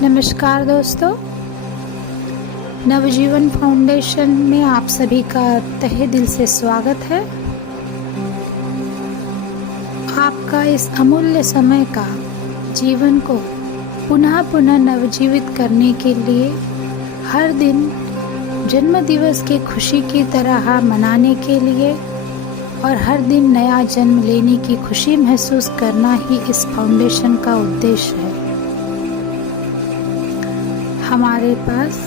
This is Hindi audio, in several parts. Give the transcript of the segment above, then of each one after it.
नमस्कार दोस्तों, नवजीवन फाउंडेशन में आप सभी का तहे दिल से स्वागत है। आपका इस अमूल्य समय का जीवन को पुनः पुनः नवजीवित करने के लिए हर दिन जन्मदिवस की खुशी की तरह मनाने के लिए और हर दिन नया जन्म लेने की खुशी महसूस करना ही इस फाउंडेशन का उद्देश्य है। हमारे पास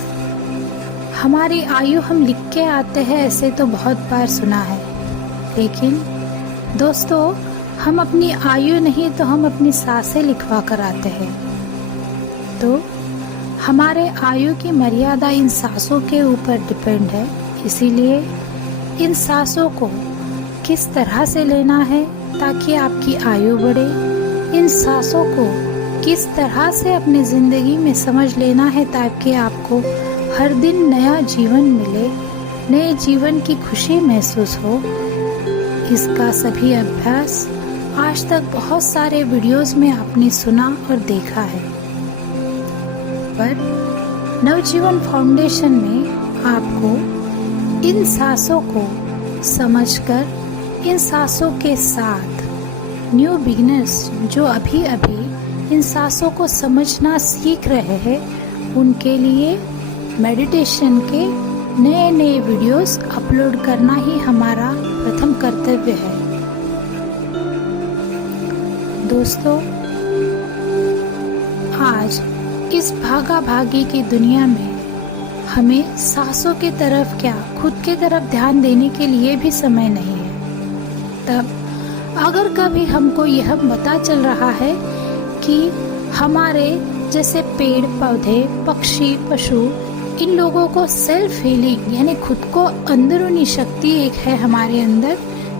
हमारी आयु हम लिख के आते हैं, ऐसे तो बहुत बार सुना है, लेकिन दोस्तों हम अपनी आयु नहीं तो हम अपनी सांसें लिखवा कर आते हैं। तो हमारे आयु की मर्यादा इन सांसों के ऊपर डिपेंड है। इसीलिए इन सांसों को किस तरह से लेना है ताकि आपकी आयु बढ़े, इन सांसों को किस तरह से अपनी ज़िंदगी में समझ लेना है ताकि आपको हर दिन नया जीवन मिले, नए जीवन की खुशी महसूस हो। इसका सभी अभ्यास आज तक बहुत सारे वीडियोस में आपने सुना और देखा है, पर नवजीवन फाउंडेशन में आपको इन सांसों को समझकर, इन सांसों के साथ न्यू बिगिनर्स जो अभी अभी इन सांसों को समझना सीख रहे हैं, उनके लिए मेडिटेशन के नए नए वीडियोस अपलोड करना ही हमारा प्रथम कर्तव्य है। दोस्तों, आज इस भागा भागी की दुनिया में हमें सांसों की तरफ क्या, खुद की तरफ ध्यान देने के लिए भी समय नहीं है। तब अगर कभी हमको यह पता चल रहा है कि हमारे जैसे पेड़ पौधे, पक्षी, पशु, इन लोगों को सेल्फ हीलिंग यानी खुद को अंदरूनी शक्ति एक है हमारे अंदर,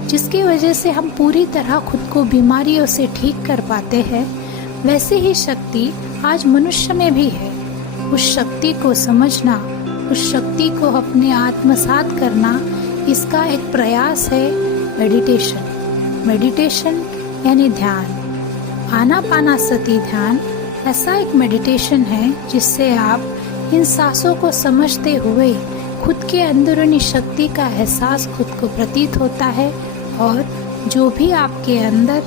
जिसकी वजह से हम पूरी तरह खुद को बीमारियों से ठीक कर पाते हैं, वैसे ही शक्ति आज मनुष्य में भी है। उस शक्ति को समझना, उस शक्ति को अपने आत्मसात करना, इसका एक प्रयास है मेडिटेशन। मेडिटेशन यानी ध्यान, आनापानसति ध्यान ऐसा एक मेडिटेशन है जिससे आप इन सांसों को समझते हुए खुद के अंदरूनी शक्ति का एहसास खुद को प्रतीत होता है और जो भी आपके अंदर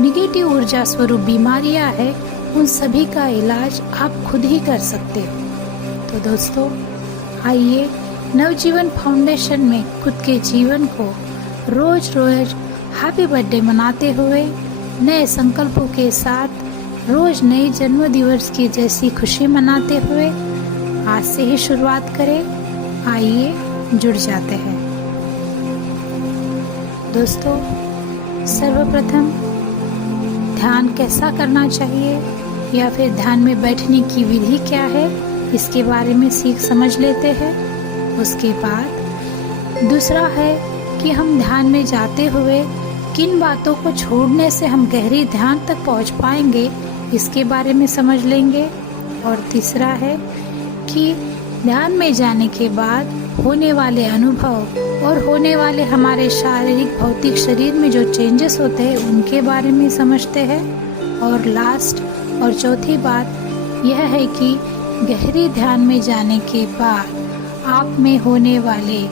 निगेटिव ऊर्जा स्वरूप बीमारियां हैं, उन सभी का इलाज आप खुद ही कर सकते हो। तो दोस्तों, आइए नवजीवन फाउंडेशन में खुद के जीवन को रोज रोज हैप्पी बर्थडे मनाते हुए, नए संकल्पों के साथ रोज नए जन्म दिवस की जैसी खुशी मनाते हुए आज से ही शुरुआत करें। आइए जुड़ जाते हैं। दोस्तों, सर्वप्रथम ध्यान कैसा करना चाहिए या फिर ध्यान में बैठने की विधि क्या है, इसके बारे में सीख समझ लेते हैं। उसके बाद दूसरा है कि हम ध्यान में जाते हुए किन बातों को छोड़ने से हम गहरी ध्यान तक पहुंच पाएंगे, इसके बारे में समझ लेंगे। और तीसरा है कि ध्यान में जाने के बाद होने वाले अनुभव और होने वाले हमारे शारीरिक भौतिक शरीर में जो चेंजेस होते हैं, उनके बारे में समझते हैं। और लास्ट और चौथी बात यह है कि गहरी ध्यान में जाने के बाद आप में होने वाले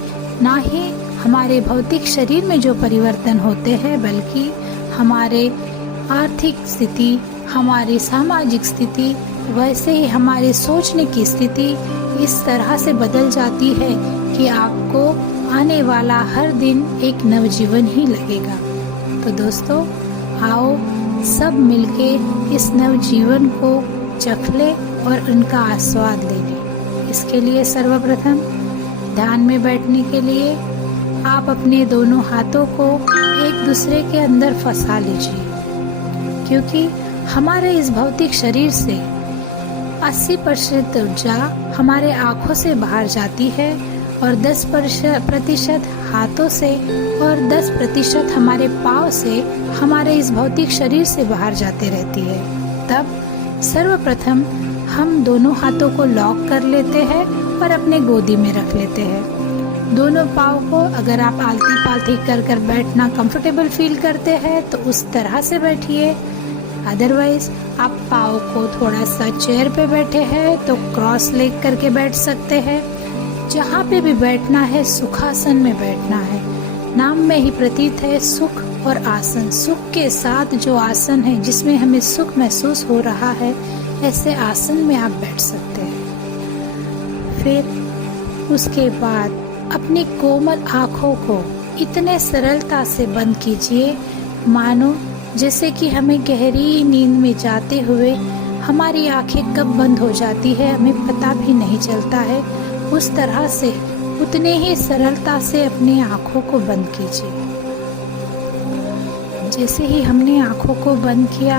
ना ही हमारे भौतिक शरीर में जो परिवर्तन होते हैं, बल्कि हमारे आर्थिक स्थिति, हमारी सामाजिक स्थिति, वैसे ही हमारे सोचने की स्थिति इस तरह से बदल जाती है कि आपको आने वाला हर दिन एक नवजीवन ही लगेगा। तो दोस्तों, आओ सब मिलके इस नवजीवन को चख ले और उनका आस्वाद ले लें। इसके लिए सर्वप्रथम ध्यान में बैठने के लिए आप अपने दोनों हाथों को एक दूसरे के अंदर फंसा लीजिए, क्योंकि हमारे इस भौतिक शरीर से 80% ऊर्जा हमारे आँखों से बाहर जाती है और 10% हाथों से और 10% हमारे पाँव से हमारे इस भौतिक शरीर से बाहर जाते रहती है। तब सर्वप्रथम हम दोनों हाथों को लॉक कर लेते हैं और अपने गोदी में रख लेते हैं। दोनों पाँव को अगर आप आलती पालती कर बैठना कंफर्टेबल फील करते हैं तो उस तरह से बैठिए। अदरवाइज आप पाँव को थोड़ा सा चेयर पे बैठे हैं तो क्रॉस लेग करके बैठ सकते हैं। जहाँ पे भी बैठना है सुखासन में बैठना है। नाम में ही प्रतीत है सुख और आसन। सुख के साथ जो आसन है जिसमें हमें सुख महसूस हो रहा है, ऐसे आसन में आप बैठ सकते हैं। फिर उसके बाद अपनी कोमल आँखों को इतने सरलता से बंद कीजिए मानो जैसे कि हमें गहरी नींद में जाते हुए हमारी आंखें कब बंद हो जाती है हमें पता भी नहीं चलता है। उस तरह से उतने ही सरलता से अपनी आंखों को बंद कीजिए। जैसे ही हमने आंखों को बंद किया,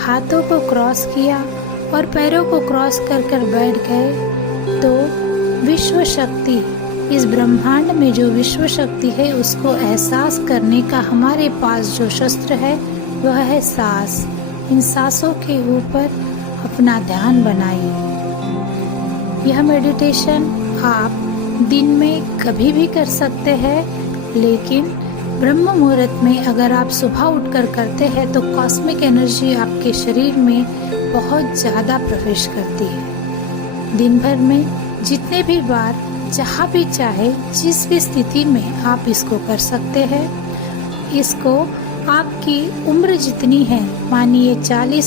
हाथों को क्रॉस किया और पैरों को क्रॉस कर कर बैठ गए, तो विश्व शक्ति, इस ब्रह्मांड में जो विश्व शक्ति है उसको एहसास करने का हमारे पास जो शस्त्र है वह है सांस। इन सांसों के ऊपर अपना ध्यान बनाइए। यह मेडिटेशन आप दिन में कभी भी कर सकते हैं, लेकिन ब्रह्म मुहूर्त में अगर आप सुबह उठकर करते हैं तो कॉस्मिक एनर्जी आपके शरीर में बहुत ज़्यादा प्रवेश करती है। दिन भर में जितने भी बार जहाँ भी चाहे जिस भी स्थिति में आप इसको कर सकते हैं। इसको आपकी उम्र जितनी है, मानिए 40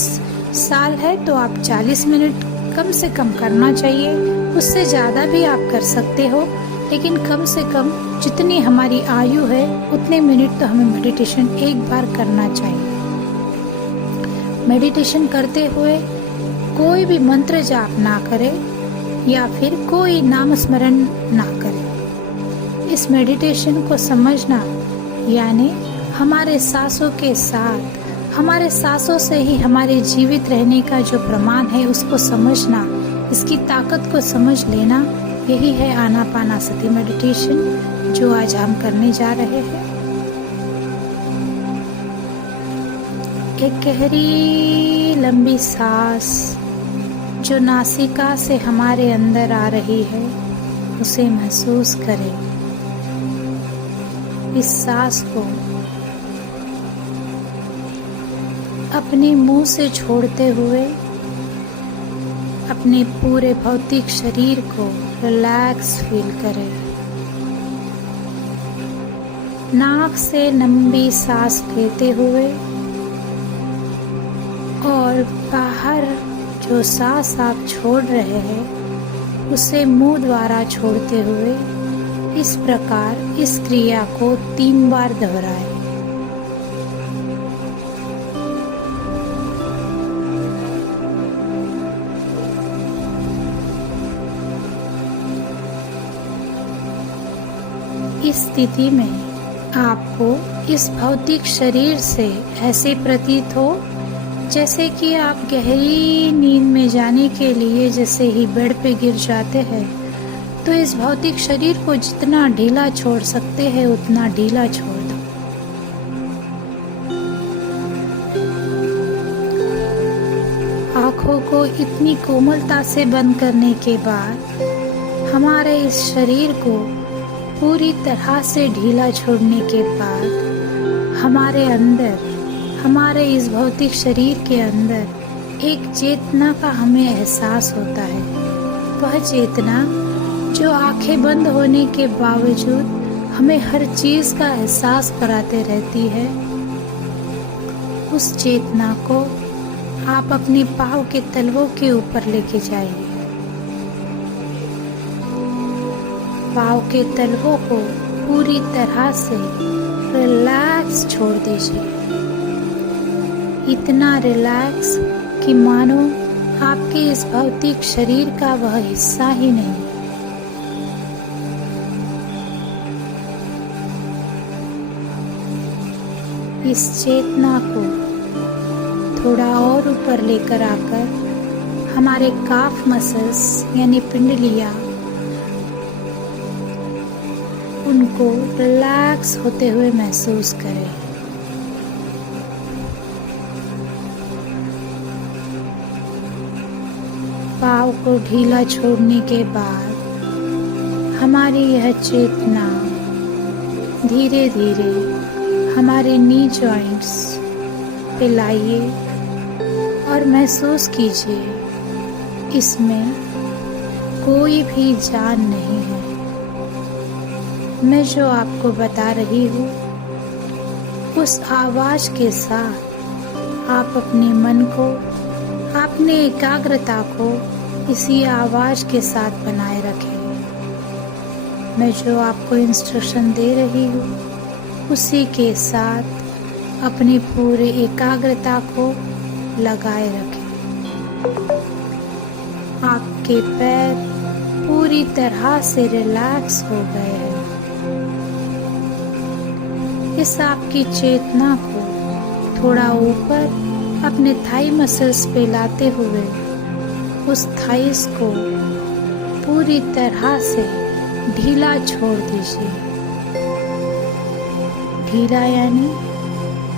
साल है तो आप 40 मिनट कम से कम करना चाहिए। उससे ज़्यादा भी आप कर सकते हो, लेकिन कम से कम जितनी हमारी आयु है उतने मिनट तो हमें मेडिटेशन एक बार करना चाहिए। मेडिटेशन करते हुए कोई भी मंत्र जाप ना करें या फिर कोई नाम स्मरण ना करें। इस मेडिटेशन को समझना यानी हमारे सांसों के साथ, हमारे सांसों से ही हमारे जीवित रहने का जो प्रमाण है उसको समझना, इसकी ताकत को समझ लेना, यही है आनापानासति मेडिटेशन जो आज हम करने जा रहे हैं। एक गहरी लंबी सांस जो नासिका से हमारे अंदर आ रही है उसे महसूस करें। इस सांस को अपने मुंह से छोड़ते हुए अपने पूरे भौतिक शरीर को रिलैक्स फील करें। नाक से लंबी सांस लेते हुए और बाहर जो सांस आप छोड़ रहे हैं उसे मुंह द्वारा छोड़ते हुए इस प्रकार इस क्रिया को 3 बार दोहराएं। इस स्थिति में आपको इस भौतिक शरीर से ऐसे प्रतीत हो जैसे कि आप गहरी नींद में जाने के लिए जैसे ही बेड पे गिर जाते हैं, तो इस भौतिक शरीर को जितना ढीला छोड़ सकते हैं उतना ढीला छोड़ दो। आँखों को इतनी कोमलता से बंद करने के बाद हमारे इस शरीर को पूरी तरह से ढीला छोड़ने के बाद हमारे अंदर, हमारे इस भौतिक शरीर के अंदर एक चेतना का हमें एहसास होता है। वह चेतना जो आंखें बंद होने के बावजूद हमें हर चीज का एहसास कराते रहती है। उस चेतना को आप अपने पाँव के तलवों के ऊपर लेके जाइए। पाँव के तलवों को पूरी तरह से रिलैक्स छोड़ दीजिए। इतना रिलैक्स कि मानो आपके इस भौतिक शरीर का वह हिस्सा ही नहीं। इस चेतना को थोड़ा और ऊपर लेकर आकर हमारे काफ मसल्स यानी पिंडलियाँ, उनको रिलैक्स होते हुए महसूस करें। पाँव को ढीला छोड़ने के बाद हमारी यह चेतना धीरे धीरे हमारे नी जॉइंट्स पे लाइए और महसूस कीजिए इसमें कोई भी जान नहीं है। मैं जो आपको बता रही हूँ उस आवाज के साथ आप अपने मन को, अपने एकाग्रता को इसी आवाज के साथ बनाए रखें। मैं जो आपको इंस्ट्रक्शन दे रही हूँ उसी के साथ अपनी पूरी एकाग्रता को लगाए रखें। आपके पैर पूरी तरह से रिलैक्स हो गए हैं। इस आपकी चेतना को थोड़ा ऊपर अपने थाई मसल्स पे लाते हुए उस थाइस को पूरी तरह से ढीला छोड़ दीजिए। ढीला यानी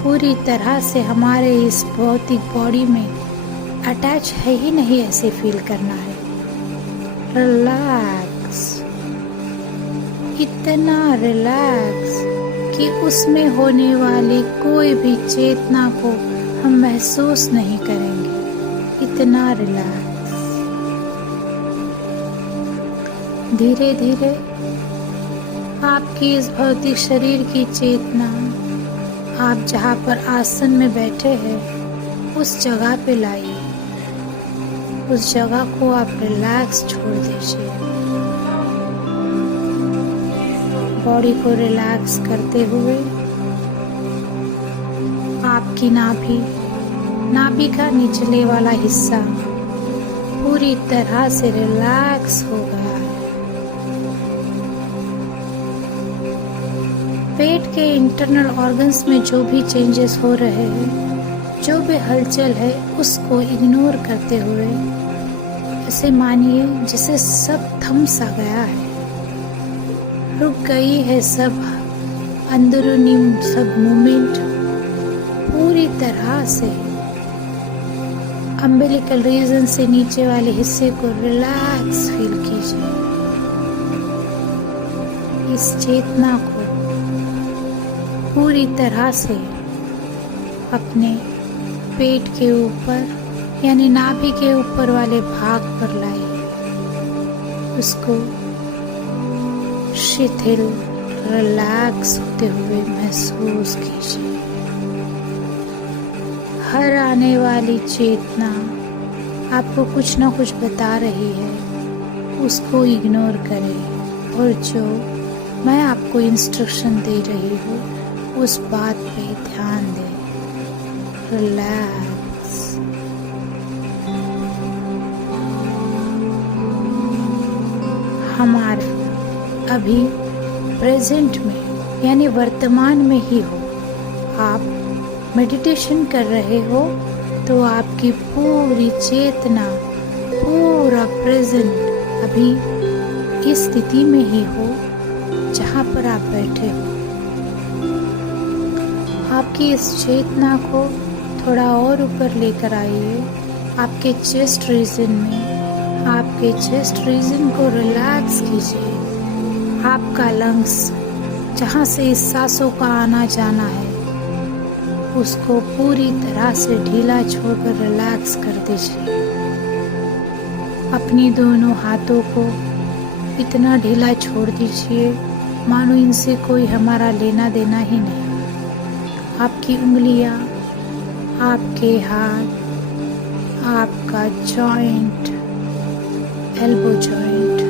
पूरी तरह से हमारे इस भौतिक बॉडी में अटैच है ही नहीं, ऐसे फील करना है। रिलैक्स, इतना रिलैक्स कि उसमें होने वाली कोई भी चेतना को हम महसूस नहीं करेंगे। इतना रिलैक्स। धीरे धीरे आपकी इस भौतिक शरीर की चेतना आप जहाँ पर आसन में बैठे हैं उस जगह पे लाइए। उस जगह को आप रिलैक्स छोड़ दीजिए। बॉडी को रिलैक्स करते हुए आपकी नाभि का निचले वाला हिस्सा पूरी तरह से रिलैक्स हो गया है। पेट के इंटरनल ऑर्गन्स में जो भी चेंजेस हो रहे हैं, जो भी हलचल है, उसको इग्नोर करते हुए ऐसे मानिए जैसे सब थम सा गया है, रुक गई है सब अंदरूनी सब मूवमेंट पूरी तरह से। अम्बिलिकल रीजन से नीचे वाले हिस्से को रिलैक्स फील कीजिए। इस चेतना को पूरी तरह से अपने पेट के ऊपर यानी नाभि के ऊपर वाले भाग पर लाइए। उसको शिथिल रिलैक्स होते हुए महसूस कीजिए। हर आने वाली चेतना आपको कुछ ना कुछ बता रही है, उसको इग्नोर करें और जो मैं आपको इंस्ट्रक्शन दे रही हूँ उस बात पे ध्यान दें। रिलैक्स। हमारे अभी प्रेजेंट में यानी वर्तमान में ही हो। आप मेडिटेशन कर रहे हो तो आपकी पूरी चेतना, पूरा प्रेजेंट अभी इस स्थिति में ही हो जहाँ पर आप बैठे हो। आपकी इस चेतना को थोड़ा और ऊपर लेकर आइए। आपके चेस्ट रीजन में, आपके चेस्ट रीजन को रिलैक्स कीजिए। आपका लंग्स जहाँ से इस सांसों का आना जाना है उसको पूरी तरह से ढीला छोड़कर रिलैक्स कर दीजिए। अपनी दोनों हाथों को इतना ढीला छोड़ दीजिए मानो इनसे कोई हमारा लेना देना ही नहीं। आपकी उंगलियां, आपके हाथ, आपका जॉइंट, एल्बो जॉइंट,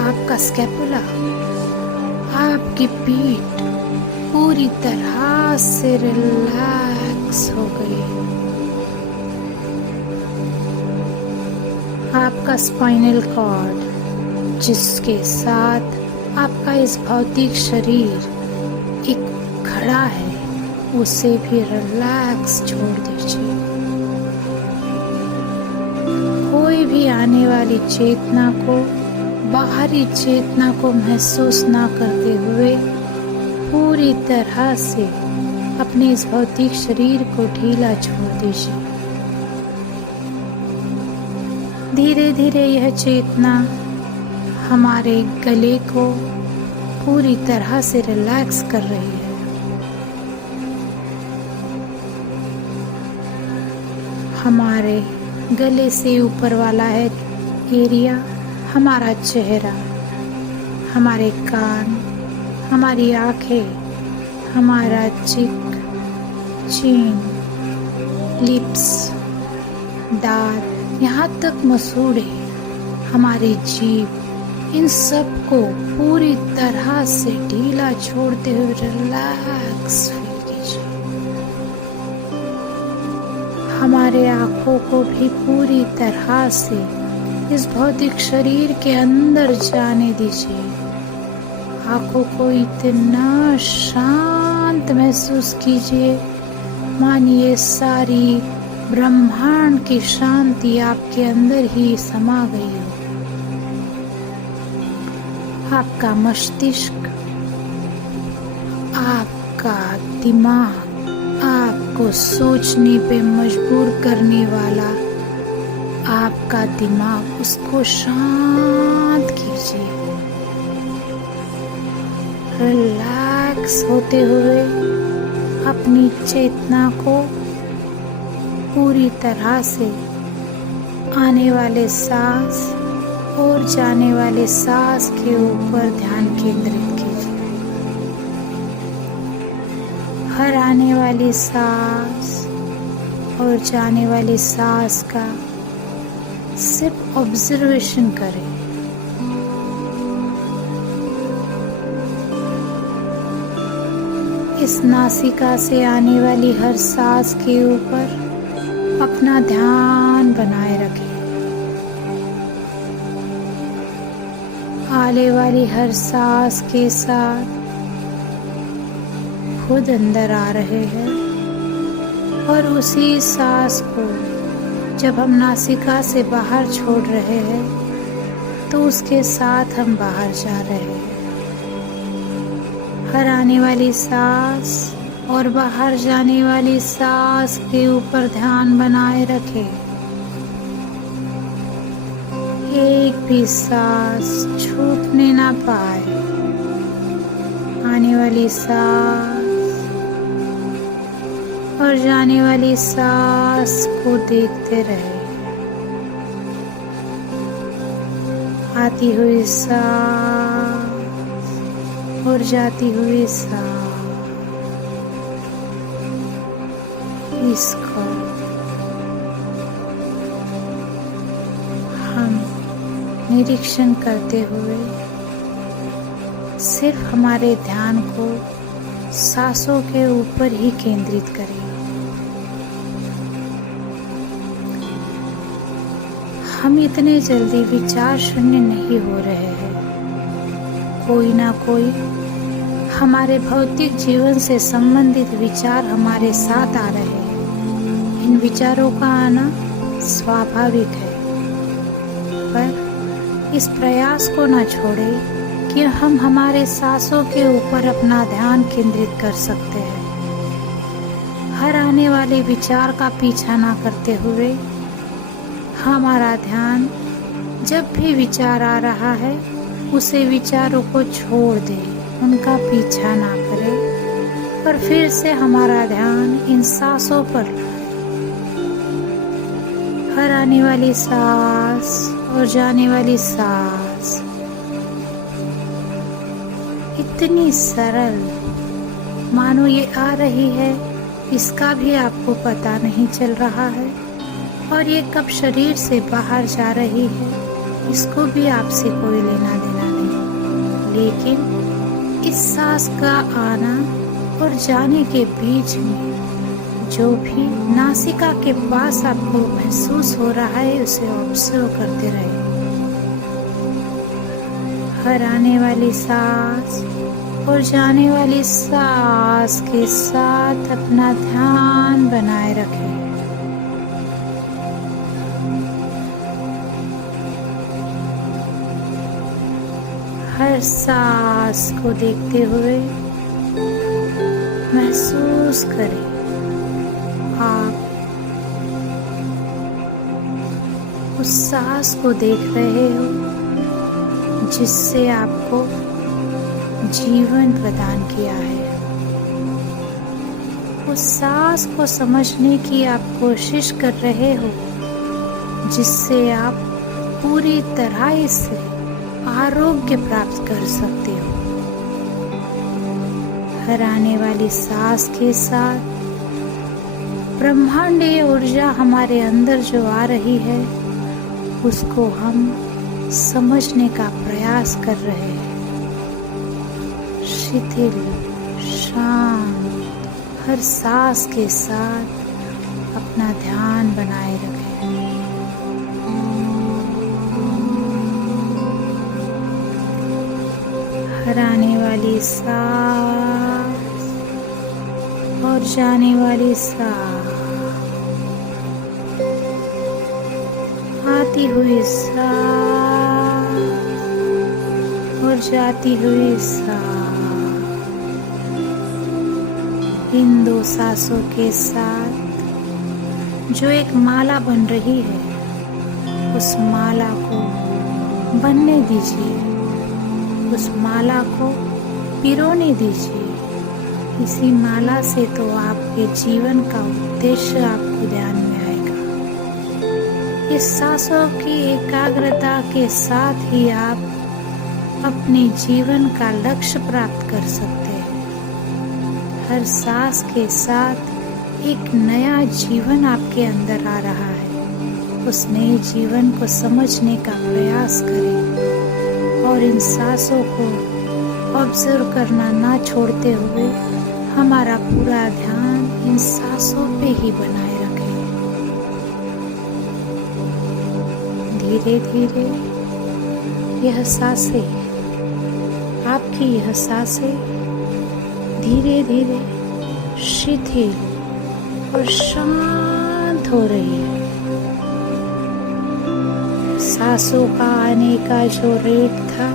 आपका स्कैपुला, आपकी पीठ पूरी तरह से रिलैक्स हो गई। आपका स्पाइनल कॉर्ड जिसके साथ आपका इस भौतिक शरीर एक खड़ा है उसे भी रिलैक्स छोड़ दीजिए। कोई भी आने वाली चेतना को, बाहरी चेतना को महसूस ना करते हुए पूरी तरह से अपने इस भौतिक शरीर को ढीला छोड़ दीजिए। धीरे धीरे यह चेतना हमारे गले को पूरी तरह से रिलैक्स कर रही है। हमारे गले से ऊपर वाला है एरिया हमारा चेहरा, हमारे कान, हमारी आँखें, हमारा चिक, चीन, लिप्स, दांत, यहाँ तक मसूड़े, हमारी जीभ, इन सब को पूरी तरह से ढीला छोड़ते हुए रिलैक्स फील कीजिए। हमारे आँखों को भी पूरी तरह से इस भौतिक शरीर के अंदर जाने दीजिए। आँखों को इतना शांत महसूस कीजिए, मानिए सारी ब्रह्मांड की शांति आपके अंदर ही समा गई हो। आपका मस्तिष्क, आपका दिमाग आपको सोचने पे मजबूर करने वाला आपका दिमाग, उसको शांत कीजिए। रिलैक्स होते हुए अपनी चेतना को पूरी तरह से आने वाले सांस और जाने वाले सांस के ऊपर ध्यान केंद्रित कीजिए। हर आने वाली सांस और जाने वाली सांस का सिर्फ ऑब्जर्वेशन करें। इस नासिका से आने वाली हर सांस के ऊपर अपना ध्यान बनाए रखें। आने वाली हर सांस के साथ खुद अंदर आ रहे हैं और उसी सांस को जब हम नासिका से बाहर छोड़ रहे हैं तो उसके साथ हम बाहर जा रहे हैं। हर आने वाली सांस और बाहर जाने वाली सांस के ऊपर ध्यान बनाए रखें। एक भी सांस छूटने ना पाए। आने वाली सांस और जाने वाली सांस को देखते रहे। आती हुई सांस और जाती हुई सांस, इसको हम निरीक्षण करते हुए सिर्फ हमारे ध्यान को सांसों के ऊपर ही केंद्रित करें। हम इतने जल्दी विचार शून्य नहीं हो रहे हैं। कोई ना कोई हमारे भौतिक जीवन से संबंधित विचार हमारे साथ आ रहे हैं। इन विचारों का आना स्वाभाविक है, पर इस प्रयास को न छोड़ें कि हम हमारे सांसों के ऊपर अपना ध्यान केंद्रित कर सकते हैं। हर आने वाले विचार का पीछा ना करते हुए हमारा ध्यान जब भी विचार आ रहा है उसे विचारों को छोड़ दें, उनका पीछा ना करें और फिर से हमारा ध्यान इन सांसों पर लाएं। हर आने वाली सांस और जाने वाली सांस इतनी सरल, मानो ये आ रही है इसका भी आपको पता नहीं चल रहा है, और ये कब शरीर से बाहर जा रही है इसको भी आपसे कोई लेना देना नहीं। लेकिन इस सांस का आना और जाने के बीच में जो भी नासिका के पास आपको महसूस हो रहा है उसे ऑब्जर्व करते रहे। हर आने वाली सांस और जाने वाली सांस के साथ अपना ध्यान बनाए रखें। हर सांस को देखते हुए महसूस करें आप उस सांस को देख रहे हो जिससे आपको जीवन प्रदान किया है। उस सांस को समझने की आप कोशिश कर रहे हो, जिससे आप पूरी तरह इससे आरोग्य प्राप्त कर सकते हो। हर आने वाली सांस के साथ ब्रह्मांडीय ऊर्जा हमारे अंदर जो आ रही है, उसको हम समझने का प्रयास कर रहे हैं। शिथिल, शांत, हर सांस के साथ अपना ध्यान बनाए रखें। हर आने वाली सांस और जाने वाली सांस, आती हुई सांस और जाती हुई सांस, इन दो सांसों के साथ जो एक माला बन रही है, उस माला को बनने दीजिए, उस माला को पिरोने दीजिए। इसी माला से तो आपके जीवन का उद्देश्य आपको ध्यान में आएगा। इस सांसों की एकाग्रता के साथ ही आप अपने जीवन का लक्ष्य प्राप्त कर सकते हैं। हर सांस के साथ एक नया जीवन आपके अंदर आ रहा है। उस नए जीवन को समझने का प्रयास करें और इन सांसों को ऑब्जर्व करना ना छोड़ते हुए हमारा पूरा ध्यान इन सांसों पे ही बनाए रखें। धीरे धीरे यह सांसें, आपकी यह सांसें धीरे धीरे शिथिल और शांत हो रही है। सांसों का आने का जो रेट था,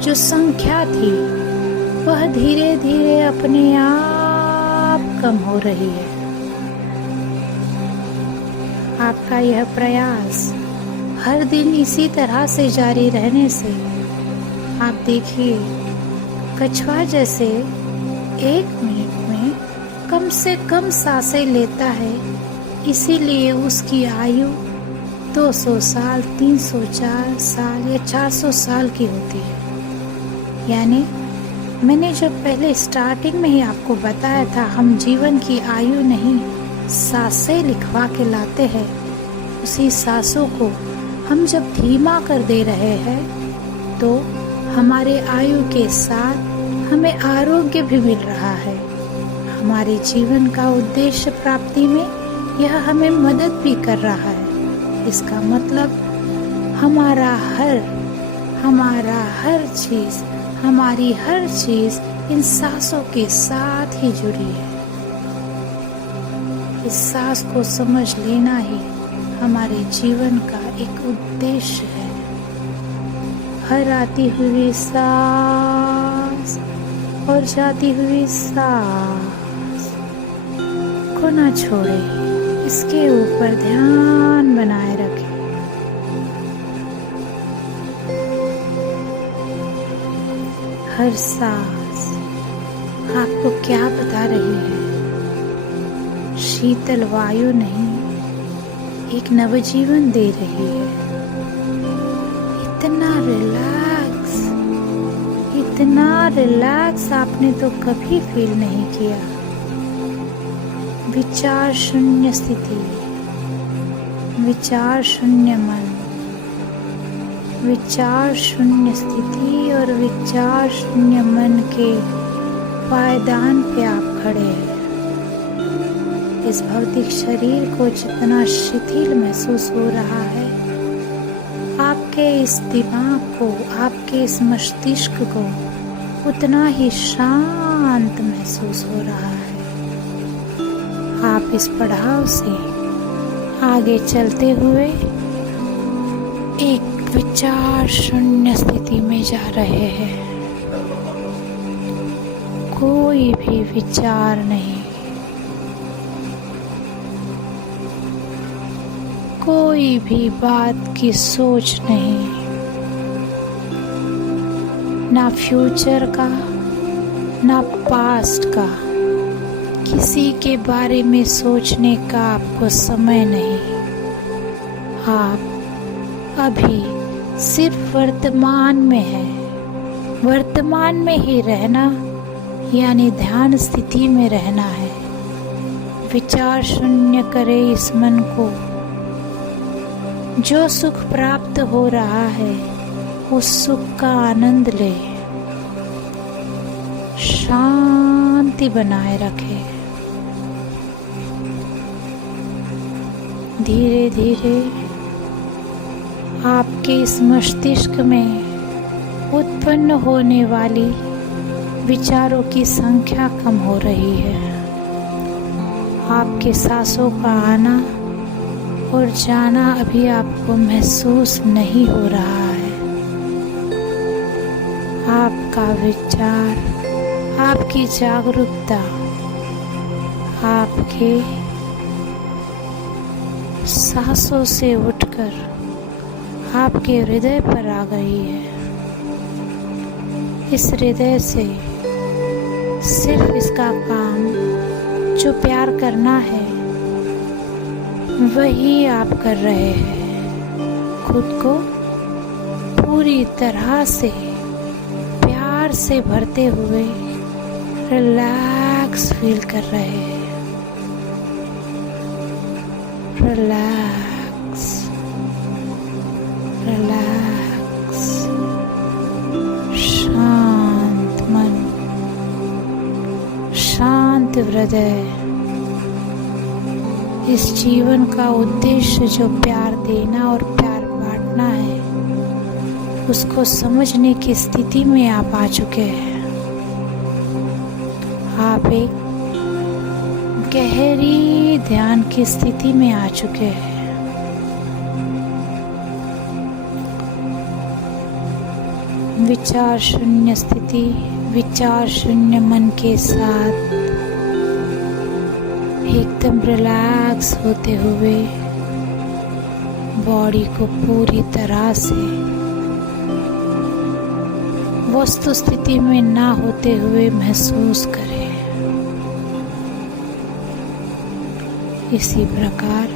जो संख्या थी, वह धीरे धीरे अपने आप कम हो रही है। आपका यह प्रयास हर दिन इसी तरह से जारी रहने से आप देखिए, कछुआ जैसे 1 मिनट में कम से कम सांसें लेता है, इसीलिए उसकी आयु 200 साल, 304 साल या 400 साल की होती है। यानी मैंने जब पहले स्टार्टिंग में ही आपको बताया था, हम जीवन की आयु नहीं सांसें लिखवा के लाते हैं। उसी सांसों को हम जब धीमा कर दे रहे हैं, तो हमारे आयु के साथ हमें आरोग्य भी मिल रहा है। हमारे जीवन का उद्देश्य प्राप्ति में यह हमें मदद भी कर रहा है। इसका मतलब हमारी हर चीज इन सांसों के साथ ही जुड़ी है। इस सांस को समझ लेना ही हमारे जीवन का एक उद्देश्य है। हर आती हुई सांस और जाती हुई सांस को ना छोड़े, इसके ऊपर ध्यान बनाए रखें। हर सांस आपको क्या बता रही है? शीतल वायु नहीं, एक नवजीवन दे रही है। इतना रिलैक्स आपने तो कभी फील नहीं किया। विचार शून्य स्थिति, विचार शून्य मन, विचार शून्य स्थिति और विचार शून्य मन के पायदान पे आप खड़े हैं। इस भौतिक शरीर को जितना शिथिल महसूस हो रहा है, आपके इस दिमाग को, आपके इस मस्तिष्क को उतना ही शांत महसूस हो रहा है। आप इस पड़ाव से आगे चलते हुए एक विचार शून्य स्थिति में जा रहे हैं। कोई भी विचार नहीं, कोई भी बात की सोच नहीं, ना फ्यूचर का, ना पास्ट का, किसी के बारे में सोचने का आपको समय नहीं। आप अभी सिर्फ वर्तमान में हैं। वर्तमान में ही रहना यानी ध्यान स्थिति में रहना है। विचार शून्य करे इस मन को। जो सुख प्राप्त हो रहा है उस सुख का आनंद ले। शांति बनाए रखे। धीरे धीरे आपके इस मस्तिष्क में उत्पन्न होने वाली विचारों की संख्या कम हो रही है। आपके सांसों का आना और जाना अभी आपको महसूस नहीं हो रहा है। आपका विचार, आपकी जागरूकता आपके सांसों से उठकर आपके हृदय पर आ गई है। इस हृदय से सिर्फ इसका काम जो प्यार करना है वही आप कर रहे हैं। खुद को पूरी तरह से प्यार से भरते हुए रिलैक्स फील कर रहे हैं। Relax, relax. शांत मन, शांत हृदय। इस जीवन का उद्देश्य जो प्यार देना और प्यार बांटना है उसको समझने की स्थिति में आप आ चुके हैं। आप एक गहरी ध्यान की स्थिति में आ चुके हैं। विचार शून्य स्थिति, विचार शून्य मन के साथ एकदम रिलैक्स होते हुए बॉडी को पूरी तरह से वस्तु स्थिति में ना होते हुए महसूस करें। इसी प्रकार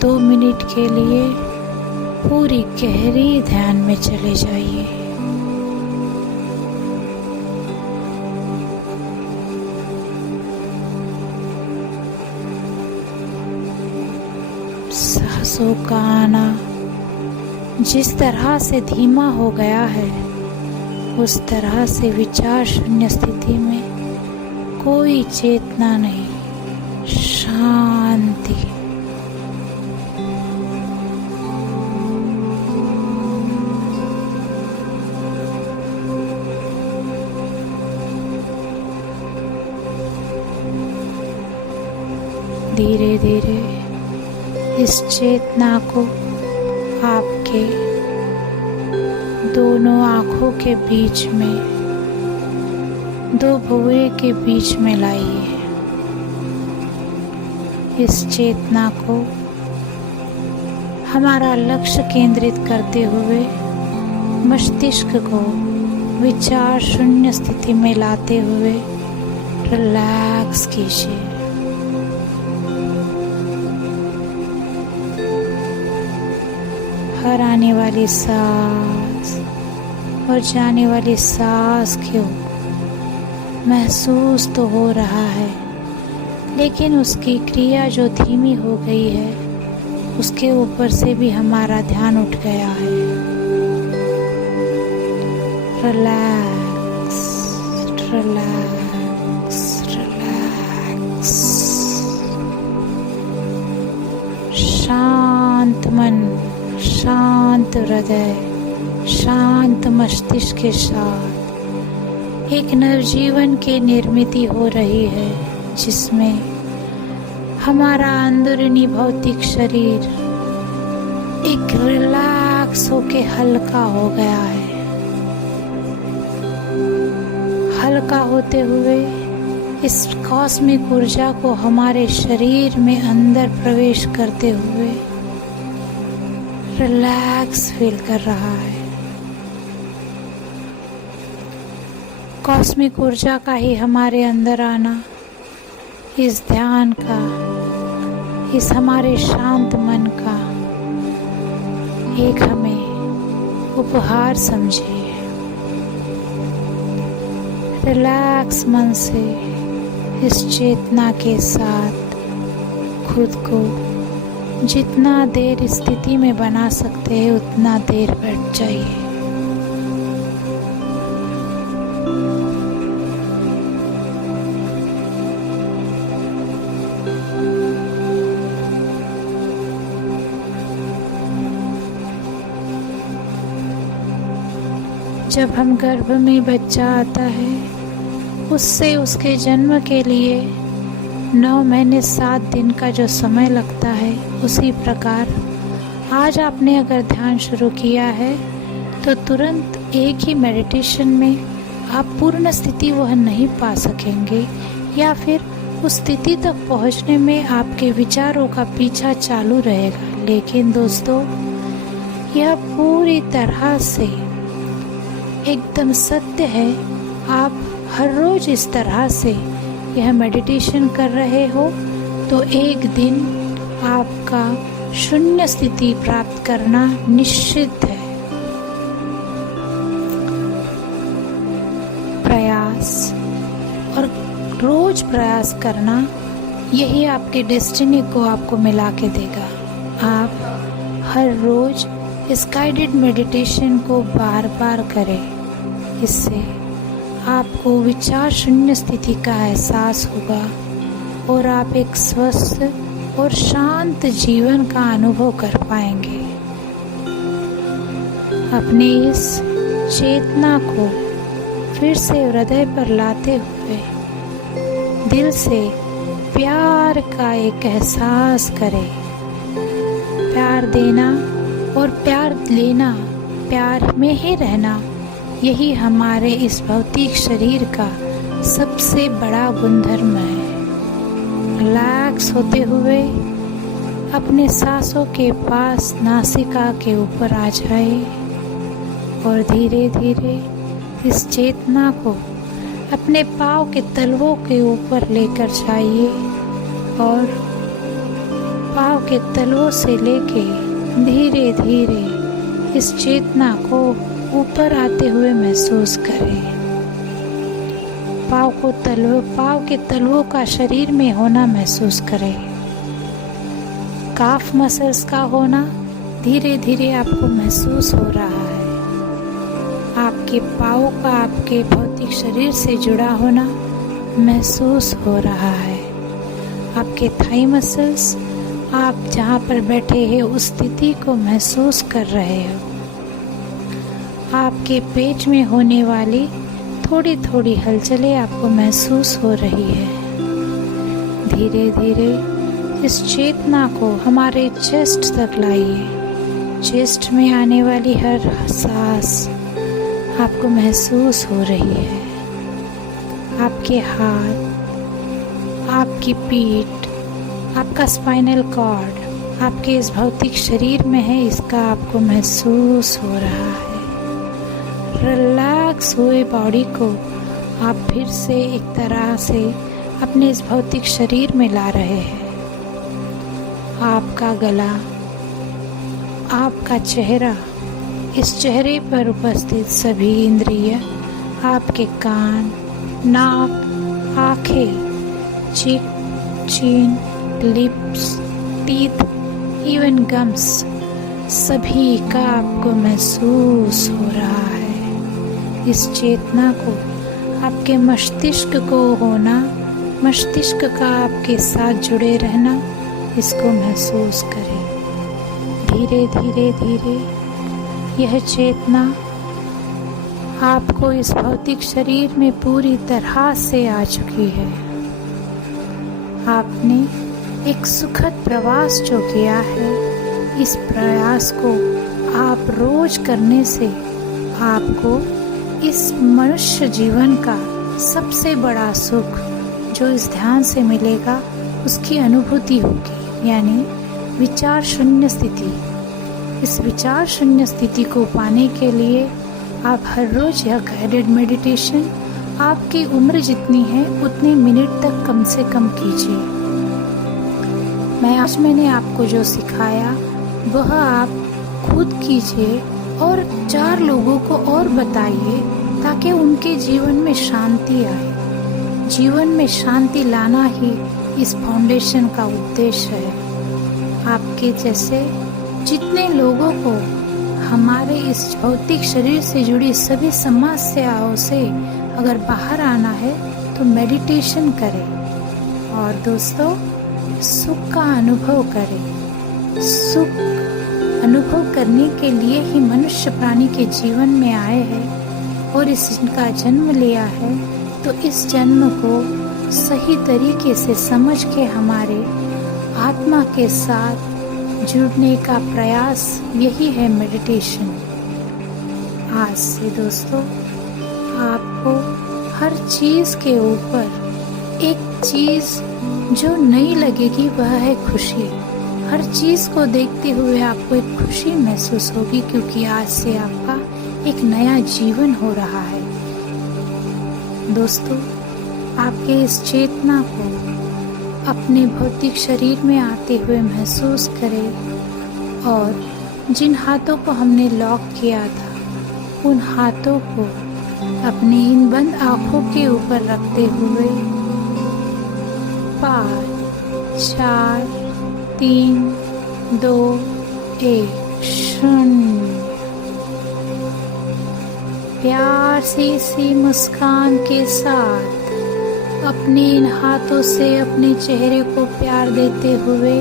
2 मिनट के लिए पूरी गहरी ध्यान में चले जाइए। सांसों का आना जिस तरह से धीमा हो गया है उस तरह से विचार शून्य स्थिति में कोई चेतना नहीं। शांति। धीरे धीरे इस चेतना को आपके दोनों आँखों के बीच में, 2 भुवों के बीच में लाइए। इस चेतना को हमारा लक्ष्य केंद्रित करते हुए मस्तिष्क को विचार शून्य स्थिति में लाते हुए रिलैक्स कीजिए। हर आने वाली सांस और जाने वाली सांस को महसूस तो हो रहा है, लेकिन उसकी क्रिया जो धीमी हो गई है उसके ऊपर से भी हमारा ध्यान उठ गया है। Relax, relax, relax. शांत मन, शांत हृदय, शांत मस्तिष्क के साथ एक नवजीवन की निर्मित हो रही है जिसमें हमारा अंदरूनी भौतिक शरीर एक रिलैक्स होके हल्का हो गया है। हल्का होते हुए इस कॉस्मिक ऊर्जा को हमारे शरीर में अंदर प्रवेश करते हुए रिलैक्स फील कर रहा है। कॉस्मिक ऊर्जा का ही हमारे अंदर आना इस ध्यान का, इस हमारे शांत मन का एक हमें उपहार समझिए। रिलैक्स मन से इस चेतना के साथ खुद को जितना देर स्थिति में बना सकते हैं उतना देर बैठ जाइए। जब हम गर्भ में बच्चा आता है, उससे उसके जन्म के लिए 9 महीने 7 दिन का जो समय लगता है, उसी प्रकार आज आपने अगर ध्यान शुरू किया है तो तुरंत एक ही मेडिटेशन में आप पूर्ण स्थिति वह नहीं पा सकेंगे, या फिर उस स्थिति तक पहुंचने में आपके विचारों का पीछा चालू रहेगा। लेकिन दोस्तों, यह पूरी तरह से एकदम सत्य है। आप हर रोज इस तरह से यह मेडिटेशन कर रहे हो तो एक दिन आपका शून्य स्थिति प्राप्त करना निश्चित है। प्रयास और रोज प्रयास करना, यही आपके डेस्टिनी को आपको मिला के देगा। आप हर रोज इस गाइडेड मेडिटेशन को बार बार करें। इससे आपको विचार शून्य स्थिति का एहसास होगा और आप एक स्वस्थ और शांत जीवन का अनुभव कर पाएंगे। अपने इस चेतना को फिर से हृदय पर लाते हुए दिल से प्यार का एक एहसास करें। प्यार देना और प्यार लेना, प्यार में ही रहना, यही हमारे इस भौतिक शरीर का सबसे बड़ा गुणधर्म है। रिलैक्स होते हुए अपने सांसों के पास नासिका के ऊपर आ जाए और धीरे धीरे इस चेतना को अपने पाँव के तलवों के ऊपर लेकर जाइए और पाँव के तलवों से लेके धीरे धीरे इस चेतना को ऊपर आते हुए महसूस करें। पाँव के तलवों का शरीर में होना महसूस करें। काफ मसल्स का होना धीरे धीरे आपको महसूस हो रहा है। आपके पाँव का आपके भौतिक शरीर से जुड़ा होना महसूस हो रहा है। आपके थाई मसल्स, आप जहाँ पर बैठे हैं उस स्थिति को महसूस कर रहे हो। आपके पेट में होने वाली थोड़ी थोड़ी हलचलें आपको महसूस हो रही है। धीरे धीरे इस चेतना को हमारे चेस्ट तक लाइए। चेस्ट में आने वाली हर सांस आपको महसूस हो रही है। आपके हाथ, आपकी पीठ, आपका स्पाइनल कॉर्ड आपके इस भौतिक शरीर में है, इसका आपको महसूस हो रहा है। रिलैक्स हुए बॉडी को आप फिर से एक तरह से अपने इस भौतिक शरीर में ला रहे हैं। आपका गला, आपका चेहरा, इस चेहरे पर उपस्थित सभी इंद्रिय, आपके कान, नाक, आँखें, चिक, चीन, लिप्स, टीथ, इवन गम्स, सभी का आपको महसूस हो रहा है। इस चेतना को आपके मस्तिष्क को होना, मस्तिष्क का आपके साथ जुड़े रहना, इसको महसूस करें। धीरे धीरे धीरे यह चेतना आपको इस भौतिक शरीर में पूरी तरह से आ चुकी है। आपने एक सुखद प्रवास जो किया है, इस प्रयास को आप रोज करने से आपको इस मनुष्य जीवन का सबसे बड़ा सुख जो इस ध्यान से मिलेगा उसकी अनुभूति होगी, यानी विचार शून्य स्थिति। इस विचार शून्य स्थिति को पाने के लिए आप हर रोज यह गाइडेड मेडिटेशन आपकी उम्र जितनी है उतने मिनट तक कम से कम कीजिए। मैंने आपको जो सिखाया वह आप खुद कीजिए और 4 लोगों को और बताइए ताकि उनके जीवन में शांति आए। जीवन में शांति लाना ही इस फाउंडेशन का उद्देश्य है। आपके जैसे जितने लोगों को हमारे इस भौतिक शरीर से जुड़ी सभी समस्याओं से अगर बाहर आना है तो मेडिटेशन करें और दोस्तों सुख का अनुभव करें। सुख अनुभव करने के लिए ही मनुष्य प्राणी के जीवन में आए हैं और इसका जन्म लिया है, तो इस जन्म को सही तरीके से समझ के हमारे आत्मा के साथ जुड़ने का प्रयास यही है मेडिटेशन। आज से दोस्तों आपको हर चीज़ के ऊपर एक चीज़ जो नई लगेगी वह है खुशी। हर चीज़ को देखते हुए आपको एक खुशी महसूस होगी क्योंकि आज से आपका एक नया जीवन हो रहा है। दोस्तों आपके इस चेतना को अपने भौतिक शरीर में आते हुए महसूस करें और जिन हाथों को हमने लॉक किया था उन हाथों को अपनी इन बंद आँखों के ऊपर रखते हुए 5 4 3 2 1 शून्य। प्यार सी मुस्कान के साथ अपने इन हाथों से अपने चेहरे को प्यार देते हुए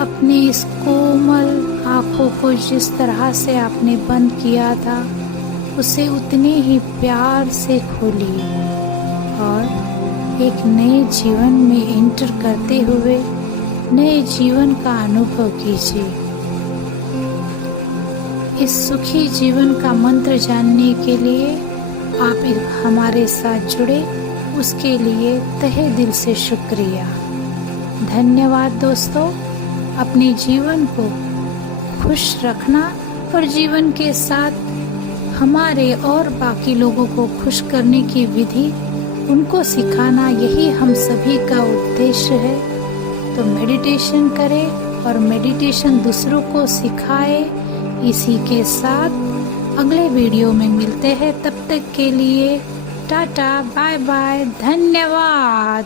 अपने इस कोमल आँखों को जिस तरह से आपने बंद किया था उसे उतने ही प्यार से खोलिए और एक नए जीवन में एंटर करते हुए नए जीवन का अनुभव कीजिए। इस सुखी जीवन का मंत्र जानने के लिए आप हमारे साथ जुड़े, उसके लिए तहे दिल से शुक्रिया। धन्यवाद दोस्तों। अपने जीवन को खुश रखना और जीवन के साथ हमारे और बाकी लोगों को खुश करने की विधि उनको सिखाना, यही हम सभी का उद्देश्य है। तो मेडिटेशन करें और मेडिटेशन दूसरों को सिखाए। इसी के साथ अगले वीडियो में मिलते हैं। तब तक के लिए टाटा बाय बाय, धन्यवाद।